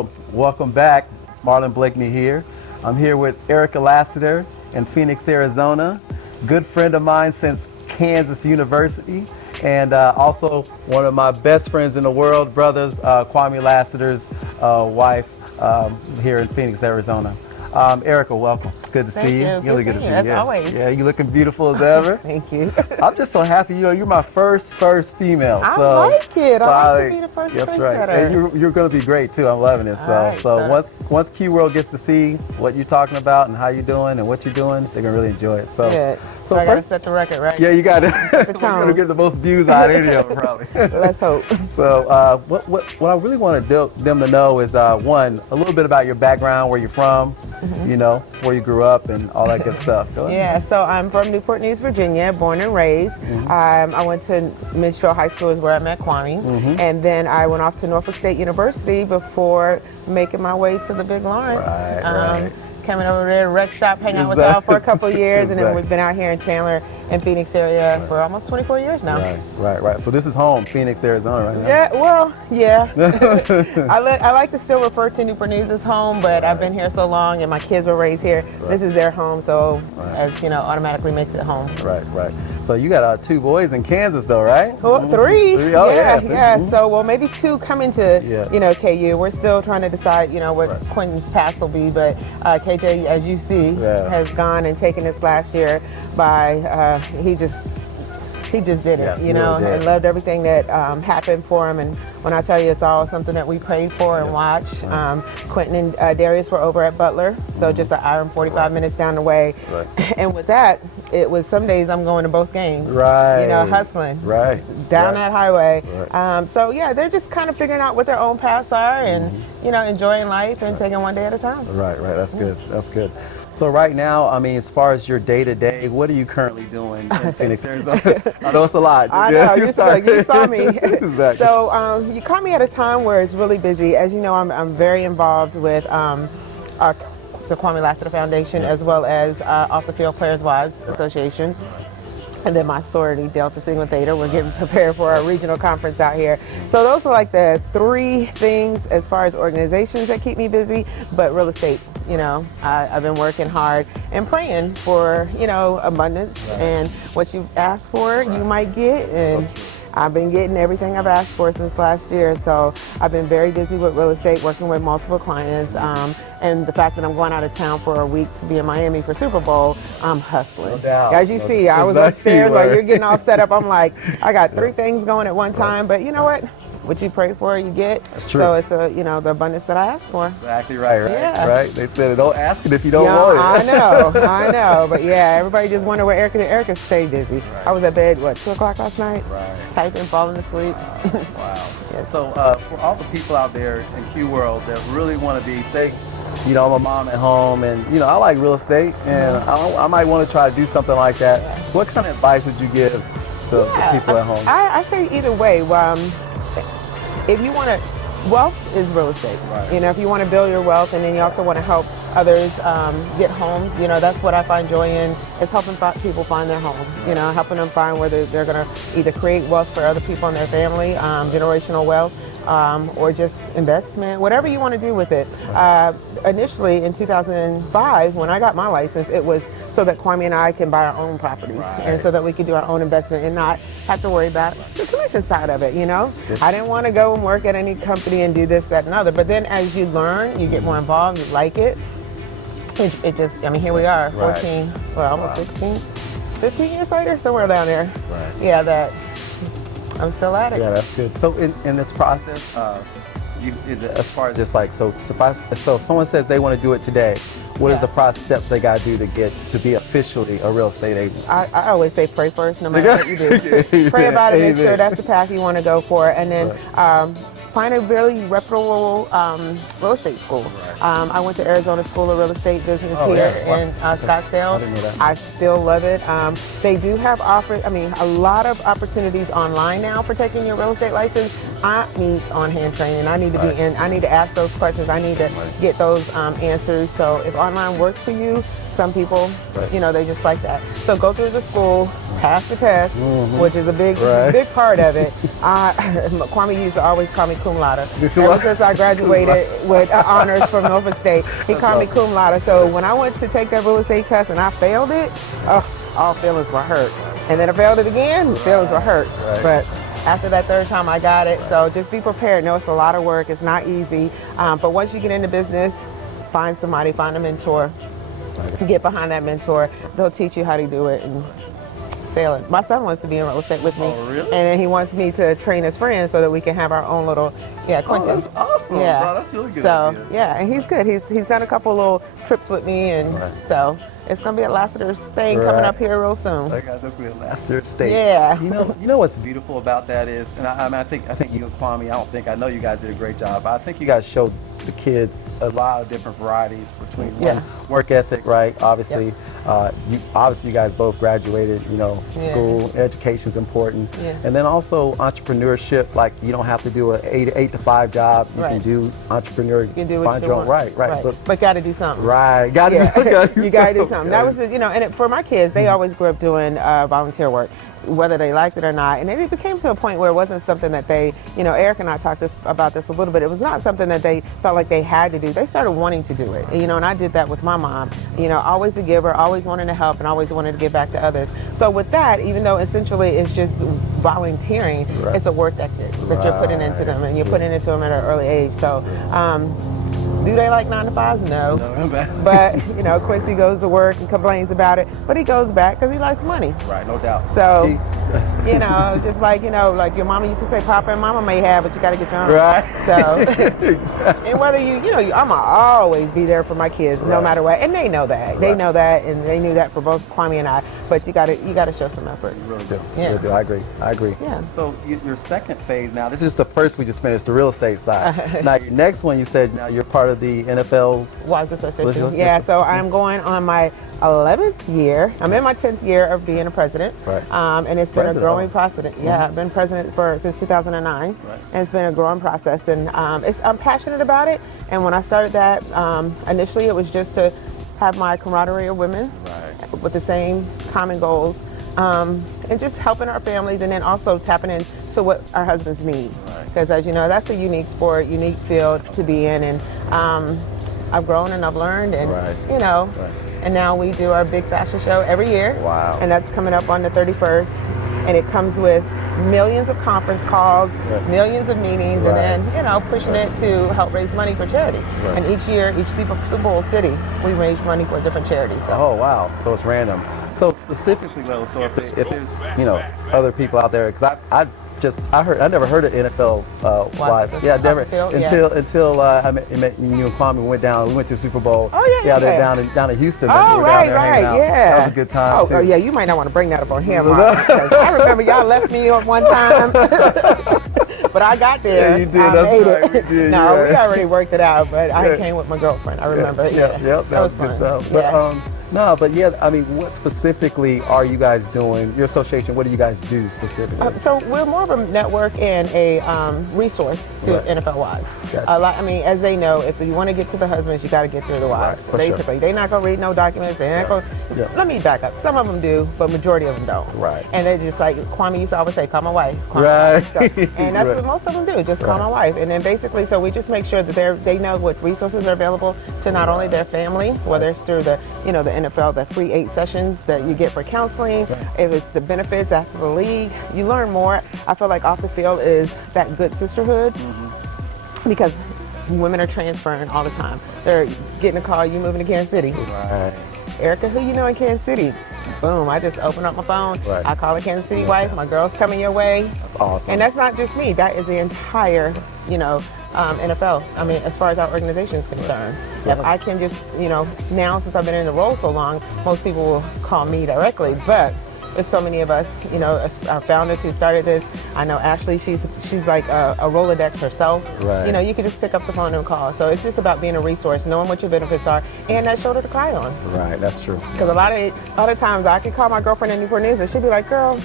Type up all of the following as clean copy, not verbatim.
So welcome back. It's Marlin Blakeney here. I'm here with Ericka Lassiter in Phoenix, Arizona. Good friend of mine since Kansas University, and also one of my best friends in the world, brothers, Kwamie Lassiter's wife here in Phoenix, Arizona. Ericka, welcome. It's good to see you. Really good to see you. As always. Yeah, you're looking beautiful as ever. Thank you. I'm just so happy. You know, you're my first female. I like it. I like to be the first That's trendsetter. right. And you're going to be great too. I'm loving it. So once QWorld gets to see what you're talking about and how you're doing and what you're doing, they're going to really enjoy it. So I got to set the record, right? Yeah, you got to. Set the We're tone. going to get the most views out of any of them, probably. Let's hope. So what I really want them to know is one, a little bit about your background, where you're from, you know, where you grew up and all that good stuff. Go ahead. Yeah, so I'm from Newport News, Virginia, born and raised. I went to Minstrel High School is where I met Kwamie, and then I went off to Norfolk State University before making my way to the Big Lawrence. Right. Coming over there, rec shop, hang out with y'all for a couple of years, and then we've been out here in Chandler and Phoenix area for almost 24 years now. Right. So this is home, Phoenix, Arizona, right now. Yeah, well, yeah. I like to still refer to Newport News as home, but I've been here so long, and my kids were raised here. This is their home, so as you know, automatically makes it home. Right. So you got 2 boys in Kansas, though, right? Well, 3. Oh, yeah. So, well, maybe 2 coming to you know, KU. We're still trying to decide, you know, what Quentin's path will be, but KJ, as you see, has gone and taken this last year by. He just did it, you know, and loved everything that happened for him. And when I tell you, it's all something that we prayed for and watched. Quentin and Darius were over at Butler, so just an hour and 45 minutes down the way. And with that, it was some days I'm going to both games, you know, hustling down that highway. So yeah, they're just kind of figuring out what their own paths are and, you know, enjoying life and taking one day at a time. Right. That's good. That's good. So right now, I mean, as far as your day-to-day, what are you currently doing in Phoenix, Arizona? I know it's a lot. I know, you saw me. Exactly. So you caught me at a time where it's really busy. As you know, I'm very involved with the Kwamie Lassiter Foundation as well as Off the Field Players Wives Association. And then my sorority, Delta Sigma Theta, we're getting prepared for our regional conference out here. So those are like the 3 things as far as organizations that keep me busy, but real estate, you know, I've been working hard and praying for, you know, abundance and what you've asked for, you might get. And I've been getting everything I've asked for since last year, so I've been very busy with real estate, working with multiple clients, and the fact that I'm going out of town for a week to be in Miami for Super Bowl, I'm hustling. No doubt. As you see, I was upstairs while you're getting all set up. I'm like, I got 3 things going at one time, but you know what? What you pray for, you get. That's true. So it's you know, the abundance that I asked for. Exactly right. Yeah. Right. They said don't ask it if you don't want it. I know. But yeah, everybody just wonder where Ericka stayed busy. I was at bed, 2 o'clock last night? Typing, falling asleep. Wow. So for all the people out there in QWorld that really want to be, say, you know, I'm a mom at home and, you know, I like real estate and I might want to try to do something like that. What kind of advice would you give to the people at home? I say either way. If you want to, wealth is real estate. You know, if you want to build your wealth and then you also want to help others get homes, you know, that's what I find joy in, is helping people find their home, you know, helping them find whether they're going to either create wealth for other people in their family, generational wealth, or just investment, whatever you want to do with it. Initially in 2005, when I got my license, it was so that Kwamie and I can buy our own properties and so that we could do our own investment and not have to worry about the commission side of it, you know? I didn't want to go and work at any company and do this, that, and other. But then as you learn, you get more involved, you like it. It just, I mean, here we are, 14, almost 16, 15 years later, somewhere down there. Yeah, that I'm still at it. Yeah, that's good. So in this process, as far as just like, so someone says they want to do it today, what is the process steps they got to do to get to be officially a real estate agent? I always say pray first, no matter what you do. Pray about it, make sure that's the path you want to go for, and then find a really reputable real estate school. I went to Arizona School of Real Estate Business here in Scottsdale. I still love it. They do have a lot of opportunities online now for taking your real estate license. I need on-hand training. I need to Right. be in. I need to ask those questions. I need to get those answers. So if online works for you, some people, Right. you know, they just like that. So go through the school, pass the test, which is a big part of it. Kwamie used to always call me cum laude. Ever since I graduated with honors from Norfolk State, he called me cum laude. So when I went to take that real estate test and I failed it, all feelings were hurt. And then I failed it again, feelings were hurt. Right. But after that third time, I got it. So just be prepared. No, it's a lot of work. It's not easy. But once you get into business, find somebody, find a mentor. Get behind that mentor. They'll teach you how to do it and sail it. My son wants to be in real estate with me. Oh, really? And then he wants me to train his friends so that we can have our own little, Quentin. Oh, that's awesome, Yeah. bro. That's really good. So, idea. yeah, and he's good. He's done a couple little trips with me, and so it's going to be a Lassiter's thing coming up here real soon. I got this with Lassiter Estate. Yeah. You know what's beautiful about that is, and I think you and Kwamie, I know you guys did a great job. I think you guys showed the kids a lot of different varieties between work ethic, right? Obviously, you guys both graduated. You know, school education's important, and then also entrepreneurship. Like you don't have to do an 8 to 5 job. You can do entrepreneur. You can do what find you your own. want. Right. But got to do something. Right. Got to do You got to do something. That was, and for my kids, they always grew up doing volunteer work, whether they liked it or not. And it became to a point where it wasn't something that they, Eric and I talked about this a little bit. It was not something that they felt like they had to do. They started wanting to do it, and I did that with my mom. Always a giver, always wanting to help, and always wanted to give back to others. So with that, even though essentially it's just volunteering, it's a work ethic that you're putting into them, and you're putting it into them at an early age. So, do they like 9 to 5s? No. But, Quincy goes to work and complains about it, but he goes back because he likes money. Right, no doubt. So, just like, like your mama used to say, Papa and Mama may have, but you got to get your own. Right. So, and whether I'ma always be there for my kids, no matter what. And they know that. They know that, and they knew that for both Kwamie and I. But you got to show some effort. You really do. Yeah. You really do. I agree. Yeah. So your second phase now, this is the first we just finished, the real estate side. Now your next one, you said now you're part of the NFL's Wives Association. Yeah, so I'm going on my 11th year. I'm in my 10th year of being a president. Right. And it's been a growing process. Yeah, I've been president since 2009. Right. And it's been a growing process. And I'm passionate about it. And when I started that, initially it was just to have my camaraderie of women with the same common goals. And just helping our families, and then also tapping into what our husbands need. Because as you know, that's a unique sport, unique field to be in. And I've grown and I've learned, and and now we do our big fashion show every year. Wow. And that's coming up on the 31st. And it comes with millions of conference calls, millions of meetings, and then, pushing it to help raise money for charity. And each year, each Super Bowl city, we raise money for a different charity. So. Oh, wow. So it's random. So specifically, though, so if there's, other people out there, because I never heard of NFL wives. Yeah, never until I met you and Kwamie. Went down. We went to the Super Bowl. Oh yeah. Down in Houston. Oh we were down there hanging out. Yeah. That was a good time too. Oh yeah, you might not want to bring that up on here, Mark, 'cause I remember y'all left me up one time. But I got there. Yeah, you did. That's right. We already worked it out. But I came with my girlfriend. I remember. Yeah. That was fun. good time. But what specifically are you guys doing? Your association, what do you guys do specifically? So we're more of a network and a resource to NFL wives. Gotcha. As they know, if you want to get to the husbands, you got to get through the wives. Basically, they're not going to read no documents. They're not going. Let me back up. Some of them do, but majority of them don't. Right. And they're just like Kwamie used to always say, "Call my wife." Call my wife. So, and that's what most of them do. Just call my wife. And then basically, so we just make sure that they know what resources are available to not only their family, whether it's through the NFL, the free 8 sessions that you get for counseling, if it's the benefits after the league, you learn more. I feel like off the field is that good sisterhood, because women are transferring all the time. They're getting a call, you moving to Kansas City. Right. Ericka, who you know in Kansas City? Boom, I just open up my phone, I call a Kansas City wife, my girl's coming your way. That's awesome. And that's not just me, that is the entire, NFL. As far as our organization is concerned. If I can just, now since I've been in the role so long, most people will call me directly, but it's so many of us, you know, our founders who started this. I know Ashley, she's like a Rolodex herself. Right. You know, you can just pick up the phone and call. So it's just about being a resource, knowing what your benefits are, and that shoulder to cry on. Right, that's true. Because a lot of times I can call my girlfriend in Newport News and she'll be like, girl,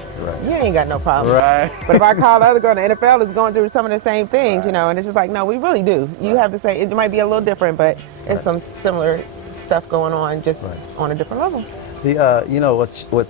you ain't got no problem. Right. But if I call the other girl, the NFL is going through some of the same things, you know, and it's just like, no, we really do. You have to say, it might be a little different, but it's some similar stuff going on, just on a different level. You know, what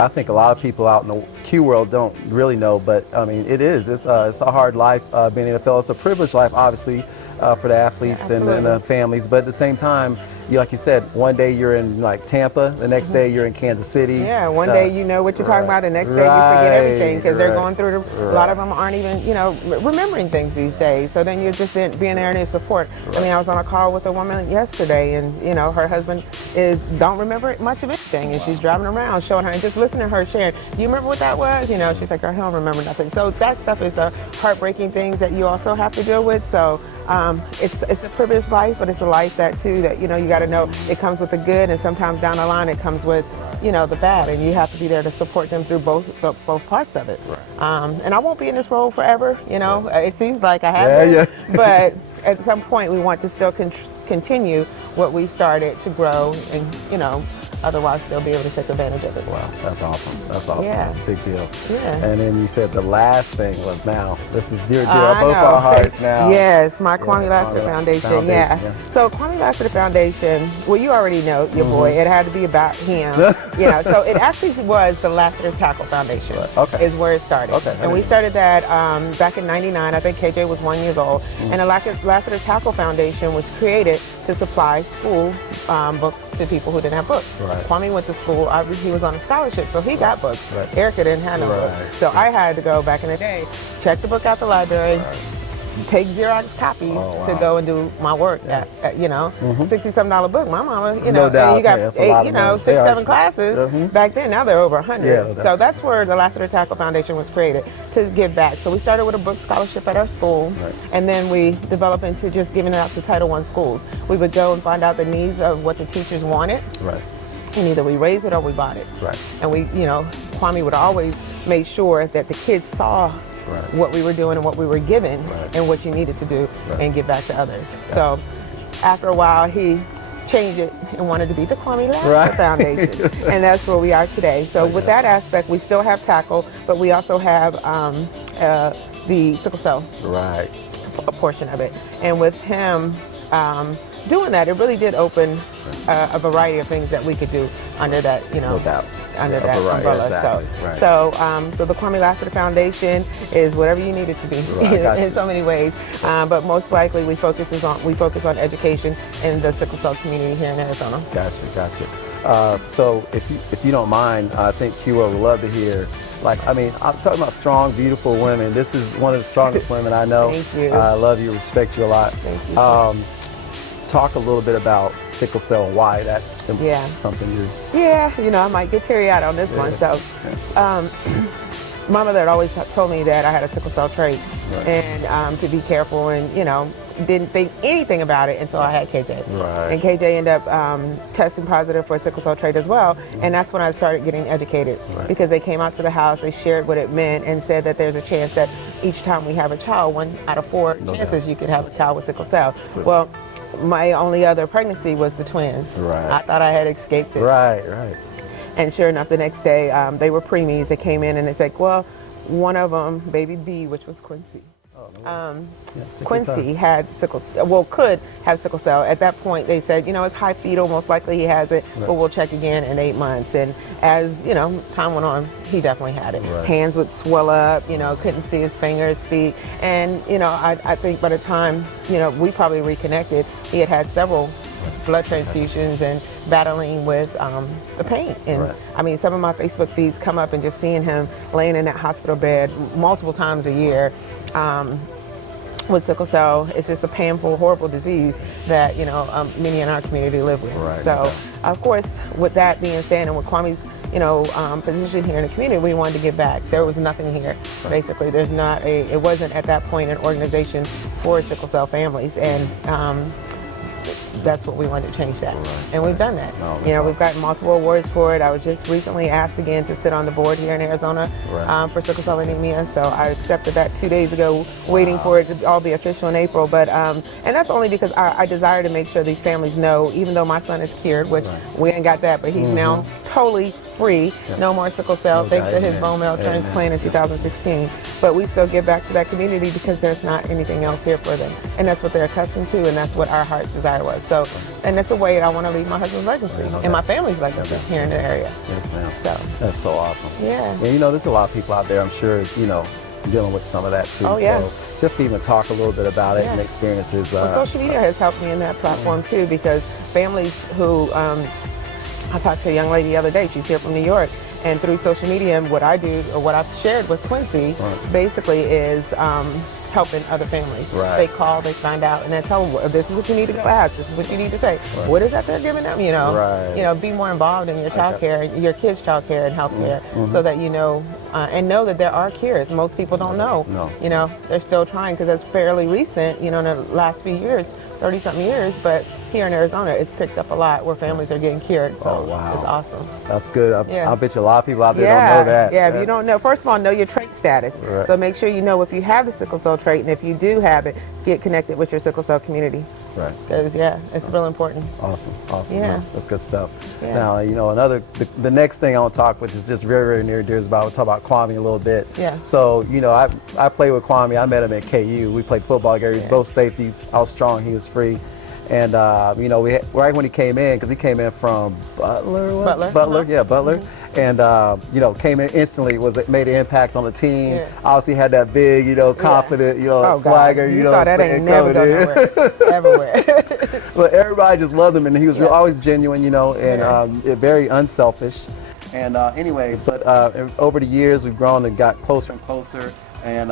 I think a lot of people out in the QWorld don't really know, but I mean, it's a hard life being in the NFL. It's a privileged life, obviously, for the athletes and the families, but at the same time, like you said, one day you're in like Tampa, the next day you're in Kansas City. Yeah, one day you know what you're talking about, the next day you forget everything because they're going through a lot of them aren't even, you know, remembering things these days. So then you're just being there in their support. I mean, I was on a call with a woman yesterday, and you know, her husband don't remember much of anything, and she's driving around showing her and just listening to her sharing. Do you remember what that was? You know, she's like, I don't remember nothing. So that stuff is the heartbreaking things that you also have to deal with. So it's a privileged life, but it's a life that too that, you know, you got to know it comes with the good, and sometimes down the line it comes with, you know, the bad, and you have to be there to support them through both parts of it. And I won't be in this role forever, you know. It seems like I have been, but at some point we want to still continue what we started to grow, and you know, otherwise they'll be able to take advantage of it. Wow, that's awesome. That's awesome. Yeah. That's a big deal. Yeah. And then you said the last thing was now. This is dear to both our hearts now. Yes, my Kwamie Lassiter Foundation. Yeah. So Kwamie Lassiter Foundation, well, you already know your boy. It had to be about him. You know, so it actually was the Lassiter Tackle Foundation. Okay. Is where it started. Okay. And we started that back in '99. I think KJ was 1 year old. And the Lassiter Tackle Foundation was created to supply school books to people who didn't have books. Kwamie went to school. He was on a scholarship, so he got books. Ericka didn't have no books. So I had to go back in the day, check the book out the library, take Xerox copies to go and do my work at you know, $60-something book. My mama, you know, you got 8, you know, 6, 7 classes back then. Now they're over 100. So that's where the Lassiter Tackle Foundation was created, to give back. So we started with a book scholarship at our school, and then we developed into just giving it out to Title I schools. We would go and find out the needs of what the teachers wanted, and either we raised it or we bought it. And we, you know, Kwamie would always make sure that the kids saw what we were doing and what we were giving and what you needed to do and give back to others. So after a while, he changed it and wanted to be the Kwamie Lassiter Foundation. And that's where we are today. So with that aspect, we still have tackle, but we also have the sickle cell a portion of it. And with him doing that, it really did open a variety of things that we could do under that, you know, under that umbrella. So the Kwamie Lassiter Foundation is whatever you need it to be in so many ways. But most likely we focus on education in the sickle cell community here in Arizona. Gotcha. So if you don't mind, I think QWorld would love to hear. Like, I mean, I'm talking about strong, beautiful women. This is one of the strongest women I know. Thank you. I love you, respect you a lot. Thank you. Talk a little bit about sickle cell and why that's something you... Yeah, you know, I might get teary-eyed on this one. So, my mother had always told me that I had a sickle cell trait and to be careful, and, you know, didn't think anything about it until I had KJ. And KJ ended up testing positive for a sickle cell trait as well, and that's when I started getting educated because they came out to the house, they shared what it meant, and said that there's a chance that each time we have a child, 1 out of 4 chances you could have a child with sickle cell. Well, my only other pregnancy was the twins. I thought I had escaped it. And sure enough, the next day, they were preemies. They came in and they said, well, one of them, baby B, which was Quincy. Quincy had could have sickle cell. At that point, they said, you know, it's high fetal, most likely he has it, but we'll check again in 8 months. And as, you know, time went on, he definitely had it. Hands would swell up, you know, couldn't see his fingers, feet. And, you know, I think by the time, you know, we probably reconnected, he had several blood transfusions and battling with the pain. And I mean, some of my Facebook feeds come up and just seeing him laying in that hospital bed multiple times a year with sickle cell. It's just a painful, horrible disease that, you know, many in our community live with. So, of course, with that being said, and with Kwamie's, you know, position here in the community, we wanted to give back. There was nothing here, basically. There's not it wasn't at that point an organization for sickle cell families. And that's what we wanted to change that. And we've done that. Oh, you know, awesome. we've gotten multiple awards for it. I was just recently asked again to sit on the board here in Arizona for sickle cell anemia. So I accepted that 2 days ago, waiting for it to all be official in April. But and that's only because I desire to make sure these families know, even though my son is cured, which we ain't got that, but he's now totally free, no more sickle cell, thanks to his bone marrow transplant in 2016. But we still give back to that community because there's not anything else here for them. And that's what they're accustomed to, and that's what our heart's desire was. So, and that's a way I want to leave my husband's legacy and my family's legacy here in the area. Yes, ma'am. So That's so awesome. yeah. And you know, there's a lot of people out there, I'm sure, you know, dealing with some of that too. Oh, yeah. So just to even talk a little bit about it and experiences. Well, social media has helped me in that platform too, because families who, I talked to a young lady the other day, she's here from New York, and through social media, what I do, or what I've shared with Quincy, basically is helping other families. They call, they find out, and then tell them, well, this is what you need to go ask, this is what you need to say. What is that they're giving them, you know? You know, be more involved in your child care, your kids' child care and health care, so that you know, and know that there are cures. Most people don't know. You know, they're still trying, because that's fairly recent, you know, in the last few years, 30-something years, but here in Arizona, it's picked up a lot where families are getting cured, so it's awesome. That's good. I bet you a lot of people out there don't know that. Yeah, if you don't know, first of all, know your trait status. So make sure you know if you have the sickle cell trait, and if you do have it, get connected with your sickle cell community. Because, it's real important. Awesome. Yeah. That's good stuff. Now, you know, the next thing I want to talk, which is just very, very near and dear, is about, we'll talk about Kwamie a little bit. So, you know, I played with Kwamie. I met him at KU. We played football together. He was both safeties. I was strong. He was free. And, you know, right when he came in, because he came in from Butler. Yeah, Butler. And, you know, came in instantly, made an impact on the team. Obviously had that big, you know, confident, you know, swagger. You know, saw that ain't never done nowhere. Everywhere. But everybody just loved him, and he was always genuine, you know, and very unselfish. And anyway, but over the years, we've grown and got closer and closer, and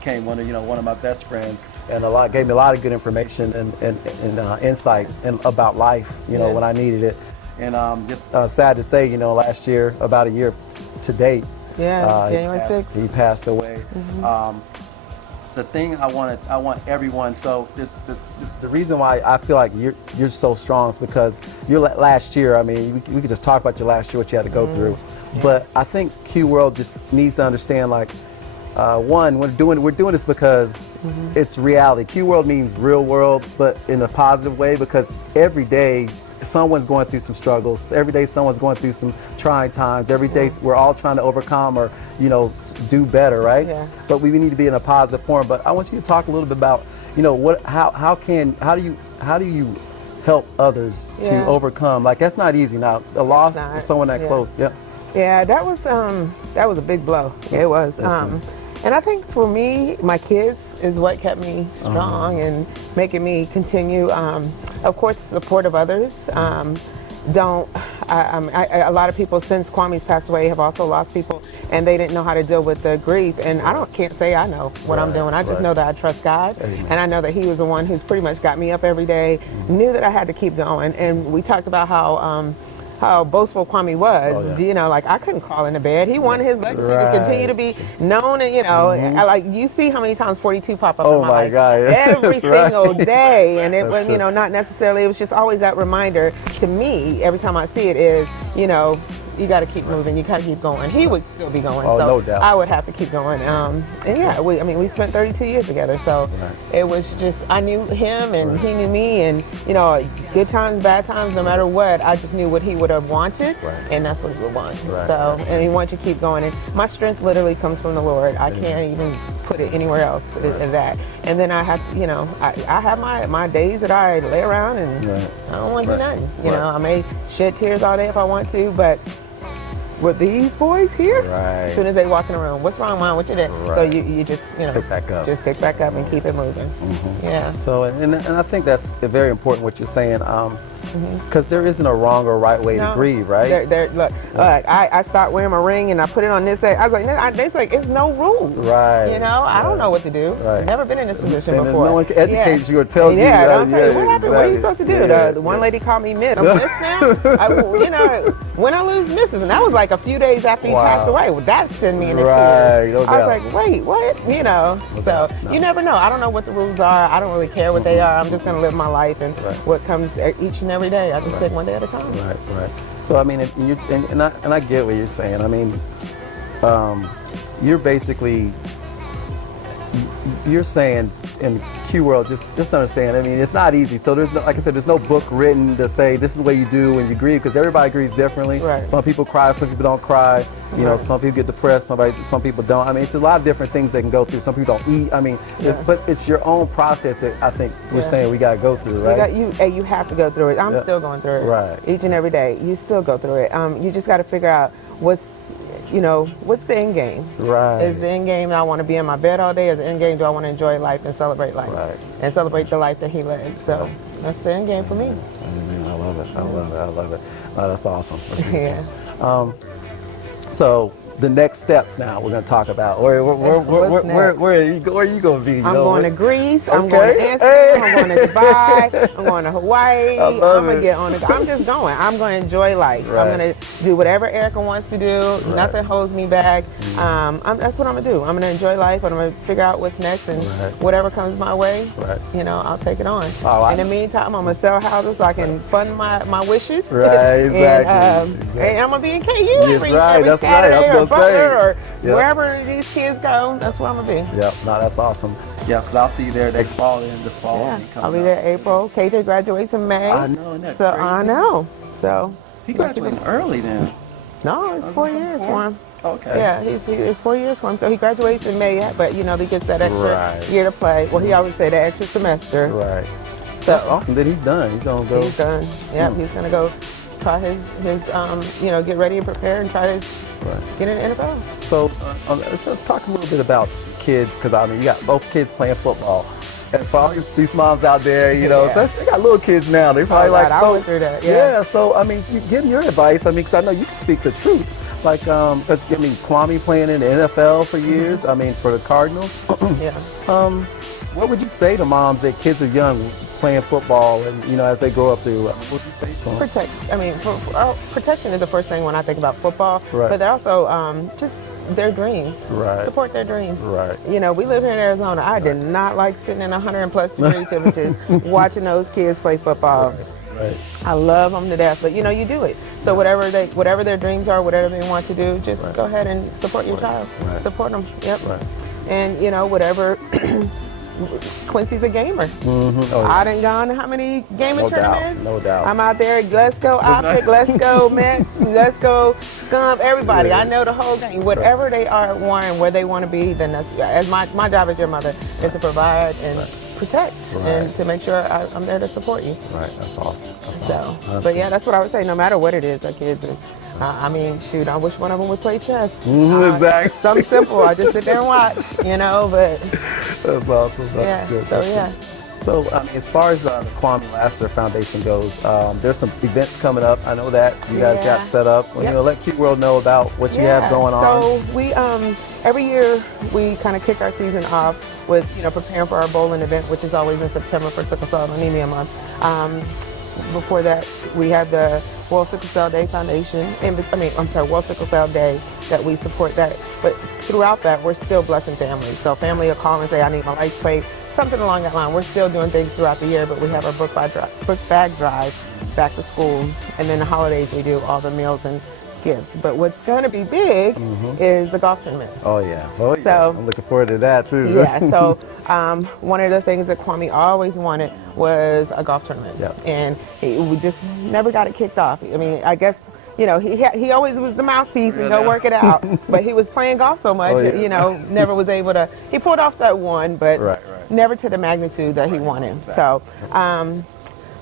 became one of my best friends. And gave me a lot of good information and insight about life, you know, when I needed it. And just sad to say, you know, last year, about a year to date, January 6th. he passed away. The thing I want everyone. So the reason why I feel like you're so strong is because your last year. I mean, we could just talk about your last year, what you had to go through. But I think QWorld just needs to understand, like, one, we're doing this because it's reality. QWorld means real world, but in a positive way, because every day someone's going through some struggles. Every day someone's going through some trying times. Every day we're all trying to overcome or, you know, do better, right? But we need to be in a positive form. But I want you to talk a little bit about, you know, how do you help others to overcome? Like, that's not easy. Now, a loss is someone that close. Yeah, that was a big blow. It was. And I think for me, my kids is what kept me strong and making me continue. Of course, support of others. A lot of people since Kwamie's passed away have also lost people, and they didn't know how to deal with the grief. And I can't say I know what I'm doing. I just know that I trust God, and I know that He was the one who's pretty much got me up every day. Knew that I had to keep going. And we talked about how boastful Kwamie was. You know, like, I couldn't crawl into bed. He wanted his legacy to continue to be known, and, you know, like, you see how many times 42 pop up in my life. Every single day. And it was, you know, not necessarily, it was just always that reminder to me, every time I see it, is, you know, you got to keep moving. You got to keep going. He would still be going, so no doubt. I would have to keep going. And yeah, we spent 32 years together, so it was just, I knew him and he knew me, and, you know, good times, bad times, no matter what, I just knew what he would have wanted, and that's what he would want. So, and he wants you to keep going. And my strength literally comes from the Lord. I can't even put it anywhere else in that. And then I have, you know, I have my days that I lay around and I don't want to do nothing. You know, I may shed tears all day if I want to, but with these boys here, as soon as they walk in the room, what's wrong, Mom? What you did? So you just, you know, pick back up. Just pick back up and keep it moving. So, and I think that's very important what you're saying, because there isn't a wrong or right way to grieve, right? Look, I start wearing my ring and I put it on this side. I was like, they like, it's no rules. You know, I don't know what to do. I've never been in this position before. No one educates you or tells you. Don't tell you what happened. What are you supposed to do? The one lady called me Miss. I'm Miss now. You know, when I lose misses, and that was like like a few days after he passed away. Well, that sent me in the Right, tears. no I doubt. was like, wait, what? You know, so you never know. I don't know what the rules are. I don't really care what they are. I'm just gonna live my life, and what comes each and every day, I just take one day at a time. Right. So I mean, and I get what you're saying. I mean, you're basically you're saying in QWorld, just understand. I mean, it's not easy. So there's no, like I said, there's no book written to say this is what you do when you grieve, because everybody grieves differently. Right. Some people cry, some people don't cry. You know, some people get depressed, some people don't. I mean, it's a lot of different things they can go through. Some people don't eat. I mean, but it's your own process that I think we're saying we got to go through, right? You have to go through it. I'm still going through it. Right. Each and every day, you still go through it. You just got to figure out what's the end game? Right. Is the end game I want to be in my bed all day? Is the end game do I want to enjoy life and celebrate life? Right. And celebrate the life that he led. So that's the end game for me. I love it. I love it. Oh, that's awesome. Yeah. So the next steps now we're going to talk about. Where are you going to be? I'm going to Greece. I'm going to Amsterdam. I'm going to Dubai. I'm going to Hawaii. I'm going to get on the. I'm just going. I'm going to enjoy life. Right. I'm going to do whatever Ericka wants to do. Right. Nothing holds me back. That's what I'm going to do. I'm going to enjoy life. I'm going to figure out what's next, and whatever comes my way, I'll take it on. In the meantime, I'm going to sell houses so I can fund my wishes. Right. Exactly. And I'm going to be in KU every that's Saturday right. or Butler or wherever these kids go. That's where I'm going to be. Yep. No, that's awesome. Yeah, because I'll see you there next fall. This fall. Yeah, I'll be there April. KJ graduates in May. I know. Isn't that so crazy? I know. So he graduated early then. No, it's 4 years for him. Okay. Yeah, it's 4 years for him. So he graduates in May, but he gets that extra year to play. Well, he always say that extra semester. Right. So that's awesome. Then he's done. He's gonna go. He's done. Yeah, he's gonna go try his get ready and prepare and try to get in the NFL. So let's talk a little bit about kids, because I mean you got both kids playing football. And for all these moms out there, especially they got little kids now. They probably I went through that. Yeah. So I mean, give your advice. I mean, because I know you can speak the truth. Like, Kwamie playing in the NFL for years. I mean, for the Cardinals. Yeah. What would you say to moms that kids are young playing football, and as they grow up through? What would you say to them? Protection is the first thing when I think about football. Right. But they're also just their dreams. Right. Support their dreams. Right. We live here in Arizona. I did not like sitting in 100+ degree temperatures watching those kids play football. Right. I love them to death, but you do it. So whatever their dreams are, whatever they want to do, just go ahead and support your child. Right. Support them. Yep. Right. And whatever. Quincy's a gamer. Mm-hmm. Oh, yeah. I done gone to how many gaming tournaments? No doubt. I'm out there. Let's go Optic. Let's go Met. Let's go Scum. Everybody. I know the whole game. Whatever they are wanting, where they want to be, then that's as my job as your mother is to provide and protect and to make sure I'm there to support you. Right. That's awesome. That's what I would say. No matter what it is, our kids. I wish one of them would play chess. Exactly. Something simple. I just sit there and watch. But that's awesome. That's good. So, as far as the Kwamie Lassiter Foundation goes, there's some events coming up. I know that you guys got set up. Let QWorld know about what you have going on. So we every year we kind of kick our season off with preparing for our bowling event, which is always in September for Sickle Cell Anemia Month. Before that, we have the World Sickle Cell Day Foundation, World Sickle Cell Day, that we support that. But throughout that, we're still blessing families. So family will call and say, I need my life plate, something along that line. We're still doing things throughout the year, but we have our book bag drive back to school. And then the holidays, we do all the meals and gifts. But what's going to be big is the golf tournament. Oh, yeah. So, I'm looking forward to that, too. Yeah. So one of the things that Kwamie always wanted was a golf tournament. Yep. And we just never got it kicked off. I mean, I guess, he always was the mouthpiece and go work it out. But he was playing golf so much, never was able to. He pulled off that one, but never to the magnitude that he wanted. Exactly. So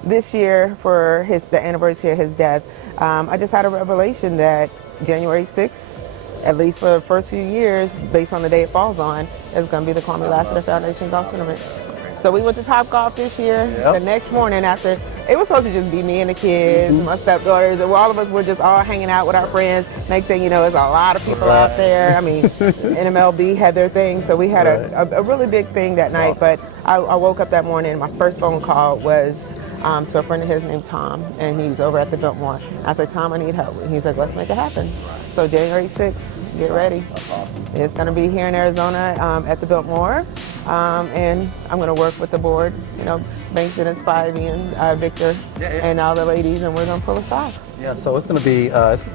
this year, for the anniversary of his death, I just had a revelation that January 6th, at least for the first few years, based on the day it falls on, is going to be the Kwamie Lassiter Foundation Golf Tournament. So we went to Top Golf this year. The next morning after, it was supposed to just be me and the kids, my stepdaughters, and all of us were just all hanging out with our friends. Next thing you know, there's a lot of people out there. I mean, NMLB had their thing, so we had a really big thing that night. But I woke up that morning and my first phone call was, to a friend of his named Tom, and he's over at the Biltmore. I said, Tom, I need help. And he's like, let's make it happen. So January 6th, get ready. That's awesome. It's going to be here in Arizona at the Biltmore, and I'm going to work with the board, Mason and Spivey and Victor and all the ladies, and we're going to pull this off. Yeah, so it's gonna be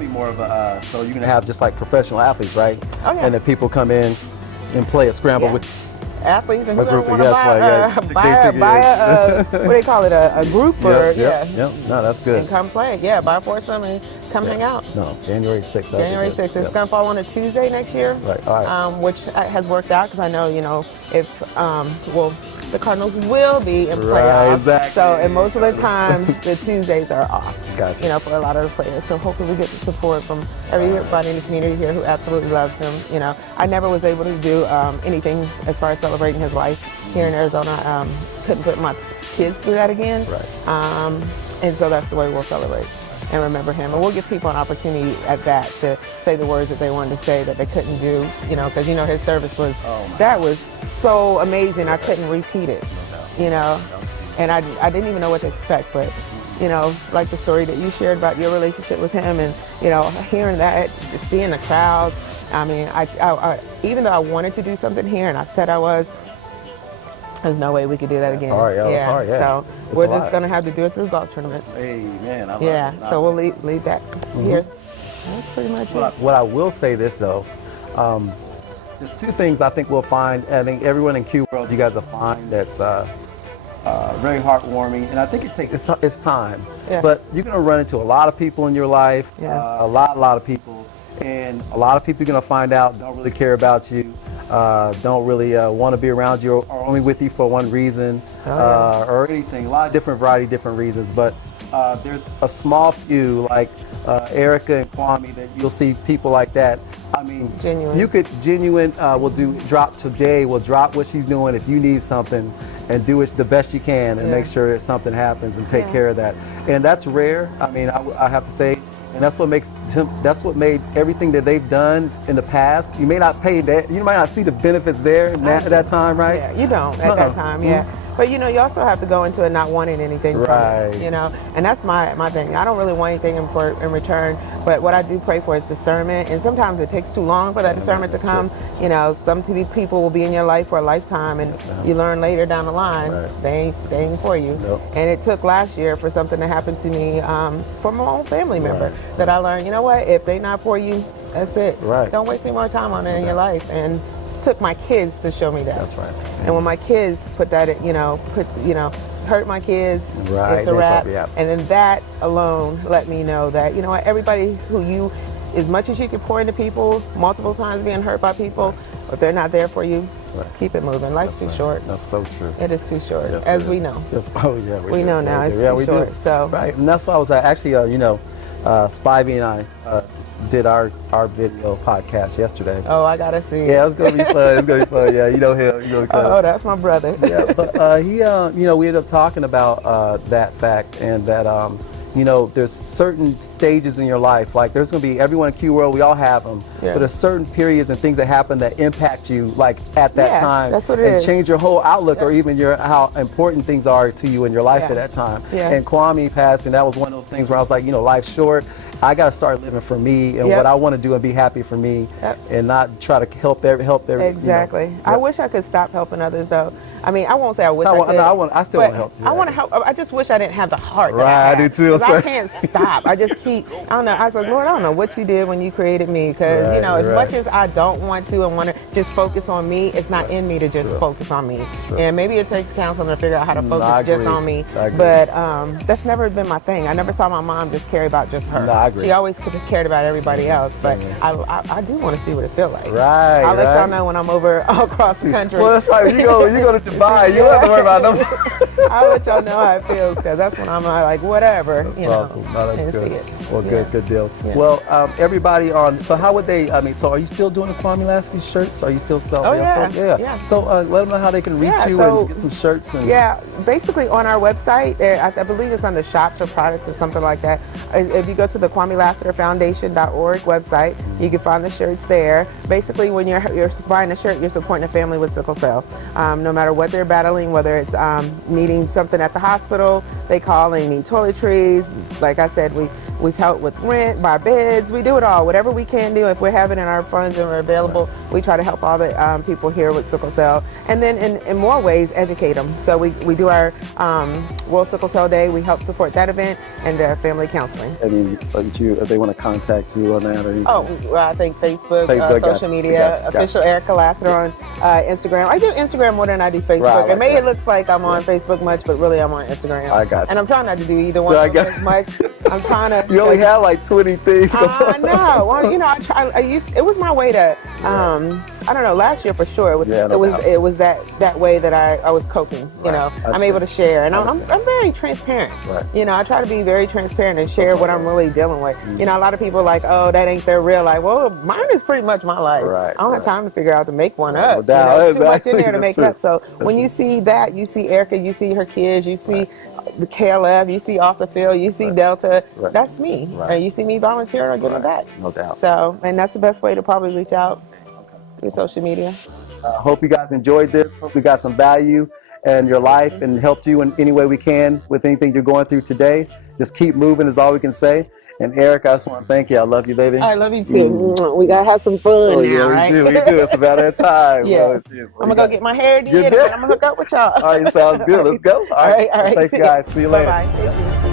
more of a so you're gonna have just like professional athletes, right? Oh, yeah. And then people come in and play a scramble with athletes and a whoever group. want to buy a what do they call it, a group or No, that's good. and come play. Yeah, buy a foursome and come hang out. No, January 6th. January 6th. It's gonna fall on a Tuesday next year. Right. All right. Which has worked out because I know if the Cardinals will be in playoffs. Exactly. So, and most of the time, the Tuesdays are off. Gotcha. For a lot of the players. So hopefully we get the support from everybody in the community here who absolutely loves him. I never was able to do anything as far as celebrating his life here in Arizona. Couldn't put my kids through that again. Right. And so that's the way we'll celebrate and remember him. And we'll give people an opportunity at that to say the words that they wanted to say that they couldn't do, because his service was, that was so amazing. I couldn't repeat it, and I didn't even know what to expect, but like the story that you shared about your relationship with him and, hearing that, just seeing the crowd. I mean, I even though I wanted to do something here and I said I was, there's no way we could do that again. Hard, it's hard, So we're just going to have to do it through golf tournaments. Hey, man. I love it. So we'll leave that here. That's pretty much it. What I will say this, though, there's two things I think we'll find. I think everyone in QWorld, you guys will find that's very heartwarming, and I think it's time. Yeah. But you're going to run into a lot of people in your life, a lot of people, and a lot of people you're going to find out don't really care about you, don't really want to be around you, or only with you for one reason, or anything. A lot of different reasons. But there's a small few like Ericka and Kwamie that you'll see people like that. I mean, genuine. You could we'll drop today. We'll drop what she's doing if you need something, and do it the best you can, and make sure that something happens and take care of that. And that's rare. I mean, I have to say. And that's what made everything that they've done in the past. You may not pay that. You might not see the benefits there at that time, right? Yeah, you don't at that time. Yeah. But you also have to go into it not wanting anything from it, and that's my thing. I don't really want anything in return, but what I do pray for is discernment, and sometimes it takes too long for that discernment to come. Some of these people will be in your life for a lifetime, and you learn later down the line they ain't for you. Nope. And it took last year for something to happen to me from my own family member that I learned, if they not for you, that's it. Don't waste any more time on it in your life. And took my kids to show me that. That's right. And when my kids put that, hurt my kids, it's a wrap. And then that alone let me know that, everybody who as much as you can pour into people, multiple times being hurt by people, if they're not there for you, keep it moving. Life's too short. That's so true. It is too short, Yes, as we know. Yes. Oh, yeah. We know now it's too short. Do. So. Right. And that's why I was actually, Spivey and I did our video podcast yesterday. Oh, I gotta see. Yeah, it's gonna be fun. Yeah, you know him. Oh, that's my brother. Yeah, but he, we ended up talking about that fact, and that there's certain stages in your life. Like there's gonna be everyone in QWorld, we all have them. But there's certain periods and things that happen that impact you, like at that time, that's what it and is. change your whole outlook, or even how important things are to you in your life at that time. And Kwamie passed, and that was one of those things where I was like, life's short. I got to start living for me and what I want to do and be happy for me, and not try to help every. Exactly. I wish I could stop helping others, though. I mean, I won't say I wish I could. No, I still want to help too. I want to help. I just wish I didn't have the heart. Right, I do too. I can't stop. I just keep. I don't know. I was like, Lord, I don't know what you did when you created me, because as much as I don't want to and want to just focus on me, it's not in me to just focus on me. And maybe it takes counseling to figure out how to focus just on me. But that's never been my thing. I never saw my mom just care about just her. No, I agree. She always cared about everybody else. But I do want to see what it feels like. Right. I'll let y'all know when I'm over all across the country. Well, that's right. You go to Dubai. You don't have to worry about them. I'll let y'all know how it feels, because that's when I'm like, whatever, Awesome. No, that's good. See it. Well, good deal. Yeah. Well, everybody so how would they, so are you still doing the Kwamie Lassiter shirts? Are you still selling? Oh, yeah. So let them know how they can reach you and get some shirts. And basically on our website, I believe it's under shops or products or something like that. If you go to the Kwamelasker Foundation.org website, you can find the shirts there. Basically, when you're buying a shirt, you're supporting a family with sickle cell. No matter what they're battling, whether it's needing something at the hospital, they call and need toiletries. Like I said, we've helped with rent, buy beds. We do it all. Whatever we can do, if we're having in our funds and we're available, we try to help all the people here with sickle cell. And then in more ways, educate them. So we do our World Sickle Cell Day. We help support that event and the family counseling. I mean, if they want to contact you on that or anything? Oh, I think Facebook, Facebook, social media, official Ericka Lassiter on Instagram. I do Instagram more than I do Facebook. Right, And maybe it looks like I'm on Facebook much, but really I'm on Instagram. I got you. And I'm trying not to do either one of them as much. I'm trying to. You only have like 20 things going on. I know. Well, you know, it was my way to, I don't know, last year for sure. It was that way that I was coping, you know. I'm able to share. And I'm very transparent. Right. You know, I try to be very transparent and share what I'm really dealing with. You know, a lot of people are like, oh, that ain't their real life. Well, mine is pretty much my life. Right, I don't have time to figure out to make one up. No doubt. There's too much in Exactly. there to make it up. So when you see that, you see Ericka, you see her kids, you see the KLF, you see off the field, you see Delta, that's me. And you see me volunteering or giving back. No doubt. So, and that's the best way to probably reach out through social media. Hope you guys enjoyed this. Hope we got some value in your life and helped you in any way we can with anything you're going through today. Just keep moving is all we can say. And Eric, I just want to thank you. I love you, baby. I love you too. We gotta have some fun now, right? We do. It's about that time. Yes. I'm gonna go get my hair did, and I'm gonna hook up with y'all. All right, sounds good. Let's go. All right. Thanks, guys. See you later. Bye-bye.